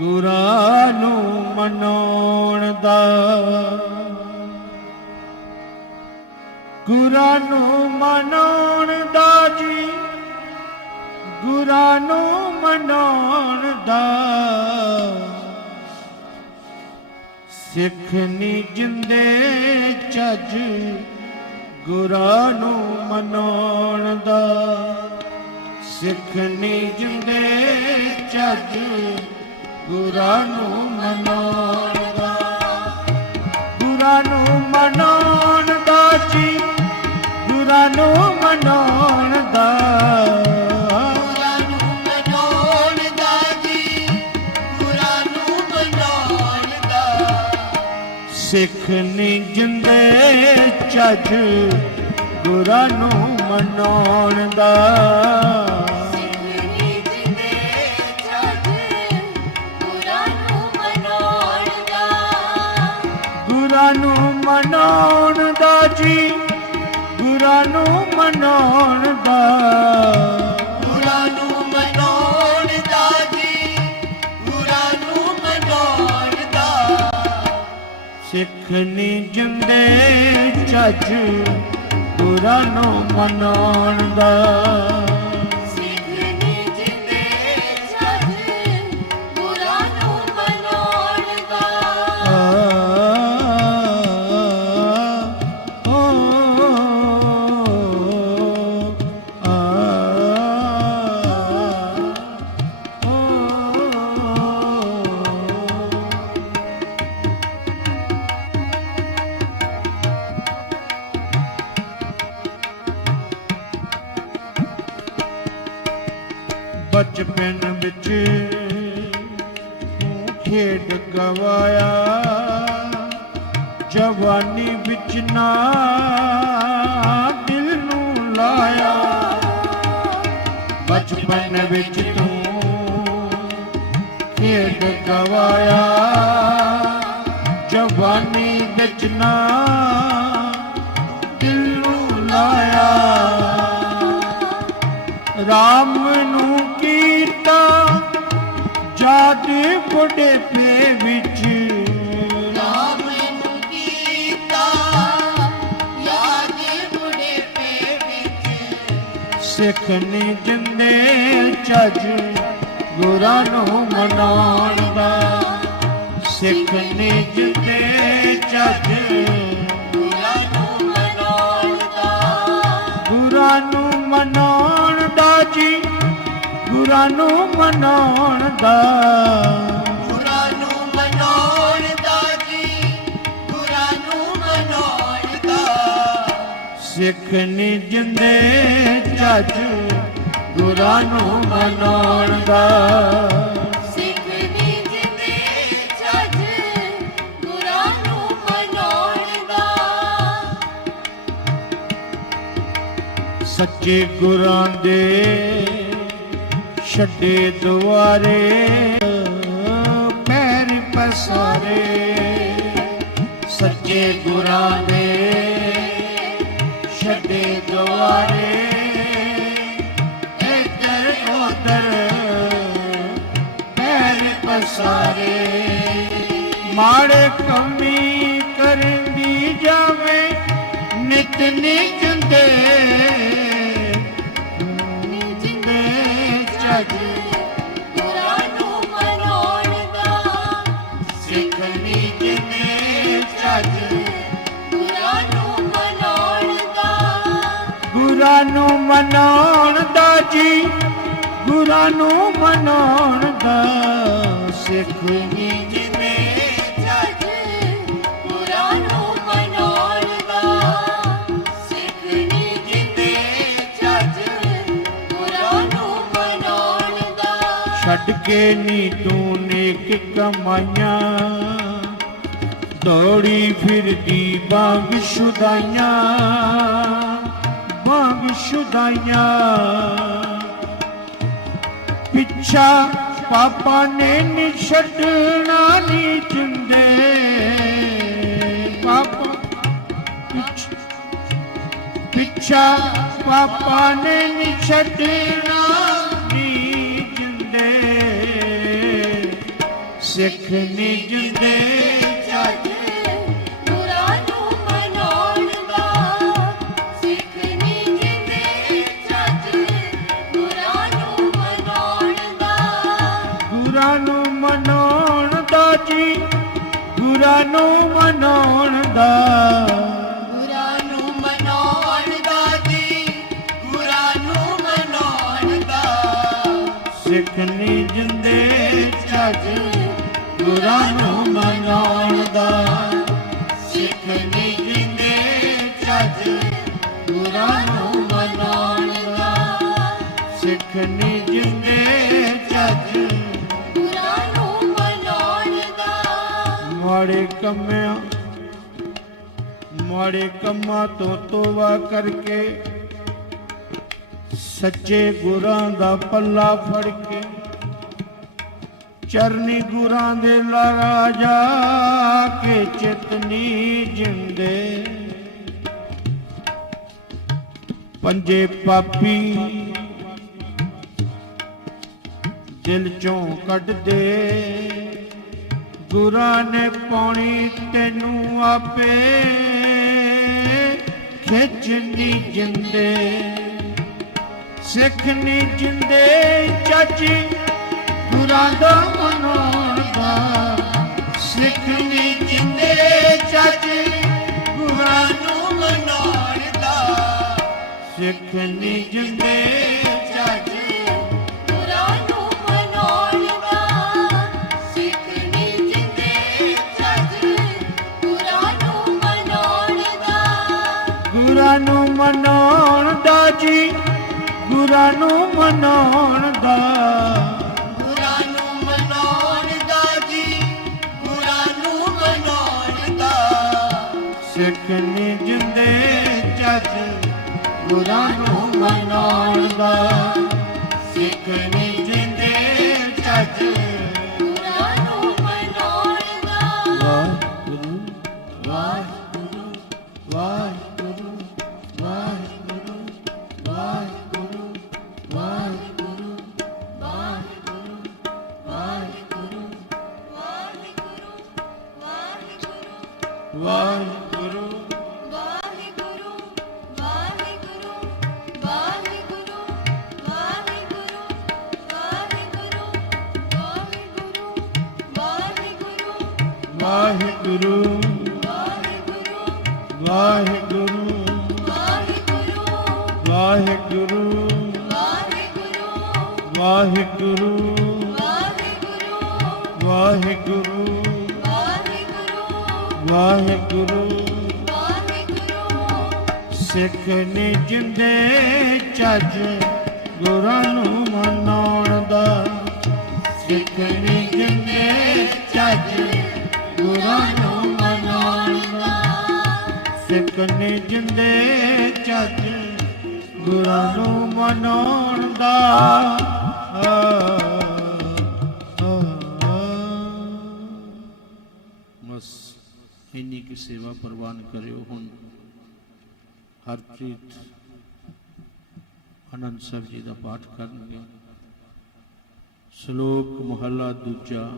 ਗੁਰਾਂ ਨੂੰ ਮਨਾਉਣ ਦਾ। ਗੁਰਾਂ ਨੂੰ ਮਨਾਉਣ ਦਾ ਜੀ। ਗੁਰਾਂ ਨੂੰ ਮਨਾਉਣ ਦਾ। ਸਿੱਖ ਨੀ ਜਿੰਦੇ ਚੱਜ ਗੁਰਾਂ ਨੂੰ ਮਨਾਉਣ ਦਾ। ਸਿੱਖ ਨੀ ਜਿੰਦੇ ਚੱਜ ਗੁਰਾਂ ਨੂੰ ਦਾ ਗੁਰਾਂ ਨੂੰ ਮਨਾਉਣ ਦਾ ਜੀ ਗੁਰਾਂ ਨੂੰ ਦਾ ਗੁਰਾਂ ਨੂੰ ਮਨਾਉਣ ਦਾ ਜੀ ਗੁਰਾਂ ਨੂੰ ਮਨਾਉਣ ਦਾ ਸਿੱਖ ਨੀ ਜਿੰਦੇ ਚੱਜ ਗੁਰਾਂ ਨੂੰ ਮਨਾਉਣ ਦਾ ਗੁਰਾਂ ਨੂੰ ਮਨਾਉਣ ਦਾ ਜੀ ਗੁਰਾਂ ਨੂੰ ਮਨਾਉਣ ਦਾ। ਗੁਰਾਂ ਨੂੰ ਮਨਾਉਣ ਦਾ ਜੀ ਗੁਰਾਂ ਨੂੰ ਮਨਾਉਣ ਦਾ। ਸਿੱਖ ਨੀ ਜਿੰਦੇ ਚੱਜ ਗੁਰਾਂ ਨੂੰ ਮਨਾਉਣ ਦਾ। ਬਚਪਨ ਵਿੱਚ ਤੂੰ ਖੇਡ ਗਵਾਇਆ। ਜਵਾਨੀ ਵਿੱਚ ਨਾ ਦਿਲ ਨੂੰ ਲਾਇਆ। ਬਚਪਨ ਵਿੱਚ ਤੂੰ ਖੇਡ ਗਵਾਇਆ। ਰਾਮ ਨੂੰ ਕੀਤਾ ਜਦ ਬੁਢੇਪੇ ਵਿੱਚ। ਨਾਮ ਨੂੰ ਕੀਤਾ ਯਾਦ ਬੁਢੇਪੇ ਵਿੱਚ। ਸਿੱਖ ਨੀ ਜਿੰਦੇ ਚੱਜ ਗੁਰਾਂ ਨੂੰ ਮਨਾਉਣ ਦਾ। ਸਿੱਖ ਨੀ ਜਿੰਦੇ ਚੱਜ ਮਨਾਉਣ ਦਾ ਜੀ ਗੁਰਾਂ ਨੂੰ ਮਨਾਉਣ ਦਾ। ਗੁਰਾਂ ਨੂੰ ਮਨਾਉਣ ਦਾ ਜੀ ਗੁਰਾਂ ਨੂੰ ਮਨਾਉਣ ਦਾ। ਸਿੱਖ ਨੀ ਜਿੰਦੇ ਚੱਜ ਗੁਰਾਂ ਨੂੰ ਮਨਾਉਣ ਦਾ। ਸੱਚੇ ਗੁਰਾਂ ਦੇ ਛੱਡੇ ਦੁਆਰੇ, ਪੈਰ ਪਸਾਰੇ। ਸੱਚੇ ਗੁਰਾਂ ਦੇ ਛੱਡੇ ਦੁਆਰੇ, ਇੱਧਰ ਉੱਧਰ ਪੈਰ ਪਸਾਰੇ। ਮਾੜੇ ਕੰਮੀ ਕਰਦੀ ਜਾਵੇ, ਨਿਤ ਨਿਜੰਦੇ ਗੁਰਾਂ ਨੂੰ ਮਨਾਉਣ ਦਾ ਜੀ ਗੁਰਾਂ ਨੂੰ ਮਨਾਉਣ ਦਾ ਸਿੱਖ ਨਿਜੰਦੇ ਜੱਜ ਗੁਰਾਂ ਨੂੰ ਮਨਾਉਣ ਦਾ ਸਿੱਖ ਨੀ ਜਿੰਦੇ ਜੱਜ ਗੁਰਾਂ ਨੂੰ ਮਨਾਉਣ ਦਾ ਛੱਡ ਕੇ ਨੀ ਤੂੰ ਨੇਕ ਕਮਾਈਆਂ। ਦੌੜੀ ਫਿਰਦੀ ਬਾਗ ਸ਼ੁਦਾਈਆਂ ਸ਼ੁਦਾਈਆਂ ਪਿੱਛਾ ਪਾਪਾ ਨੇ ਨੀ ਛੱਡਣਾ ਨੀ ਚੁੰਦੇ ਪਾਪਾ, ਪਿੱਛ ਪਿੱਛਾ ਪਾਪਾ ਨੇ ਨੀ ਛੱਡਣਾ ਨੀ ਜਿੰਦੇ। ਸਿੱਖ ਨਿਜ ਦੇ ਮਨਾਉਣ ਦਾ ਜੀ ਗੁਰਾਂ ਨੂੰ ਮਨਾਉਣ ਦਾ। ਗੁਰਾਂ ਨੂੰ ਮਨਾਉਣ ਦਾ ਜੀ ਗੁਰਾਂ ਨੂੰ ਮਨਾਉਣ ਦਾ। ਸਿੱਖ ਨਿਜ ਦੇ ਚੱਜ ਗੁਰਾਂ ਨੂੰ ਮਨਾਉਣ ਮਾੜੇ ਕੰਮਾਂ ਮਾੜੇ ਕੰਮਾਂ ਤੋਂ ਤੋਬਾ ਕਰਕੇ, ਸੱਚੇ ਗੁਰਾਂ ਦਾ ਪੱਲਾ ਫੜ ਕੇ, ਚਰਨੀ ਗੁਰਾਂ ਦੇ ਲਗਾ ਜਾ ਕੇ ਚਿਤਨੀ ਜਿੰਦੇ। ਪੰਜੇ ਪਾਪੀ ਦਿਲ ਚੋਂ ਕੱਢ ਦੇ ਗੁਰਾਂ ਨੇ ਪਾਉਣੀ ਤੈਨੂੰ ਆਪੇ। ਖਿੱਚ ਖਿੱਚਣੀ ਜਿੰਦੇ, ਸਿੱਖ ਨੀ ਜਿੰਦੇ ਚਾਚੀ ਗੁਰਾਂ ਦਾ ਮਨਾਉਣ ਦਾ, ਸਿੱਖ ਨੀ ਜਿੰਦੇ ਚਾਚੀ ਗੁਰਾਂ ਨੂੰ ਮਨਾਉਣ ਦਾ, ਸਿੱਖ ਨੀ ਜਿੰਦੇ ਮਨਾਉਣ ਦਾ ਜੀ ਗੁਰਾਂ ਨੂੰ ਮਨਾਉਣ ਦਾ। ਗੁਰਾਂ ਨੂੰ ਮਨਾਉਣ ਦਾ ਜੀ ਗੁਰਾਂ ਨੂੰ ਮਨਾਉਣ ਦਾ। ਸਿੱਖ ਨੀ ਜਿੰਦੇ ਚੱਜ ਗੁਰਾਂ ਨੂੰ ਮਨਾਉਣ ਦਾ। ਸਿੱਖ ਨੀ ਵਾਹਿਗੁਰੂ। ਵਾਹਿਗੁਰੂ। ਵਾਹਿਗੁਰੂ। ਵਾਹਿਗੁਰੂ। ਵਾਹਿਗੁਰੂ। ਵਾਹਿਗੁਰੂ ਸਿੱਖ ਨੇ ਜਿੰਦੇ ਚੱਜ ਗੁਰਾਂ ਨੂੰ ਮਨਾਉਣ ਦਾ। ਸਿੱਖ ਗੁਰਾਂ ਨੂੰ ਮਨਾਉਣ ਦਾ ਬਸ ਇੰਨੀ ਕੀ ਸੇਵਾ ਪ੍ਰਵਾਨ ਕਰਿਓ ਹੁਣ। ਹਰਪ੍ਰੀਤ, ਆਨੰਦ ਸਾਹਿਬ ਜੀ ਦਾ ਪਾਠ ਕਰਨਗੇ। ਸ਼ਲੋਕ ਮਹਲਾ ਦੂਜਾ।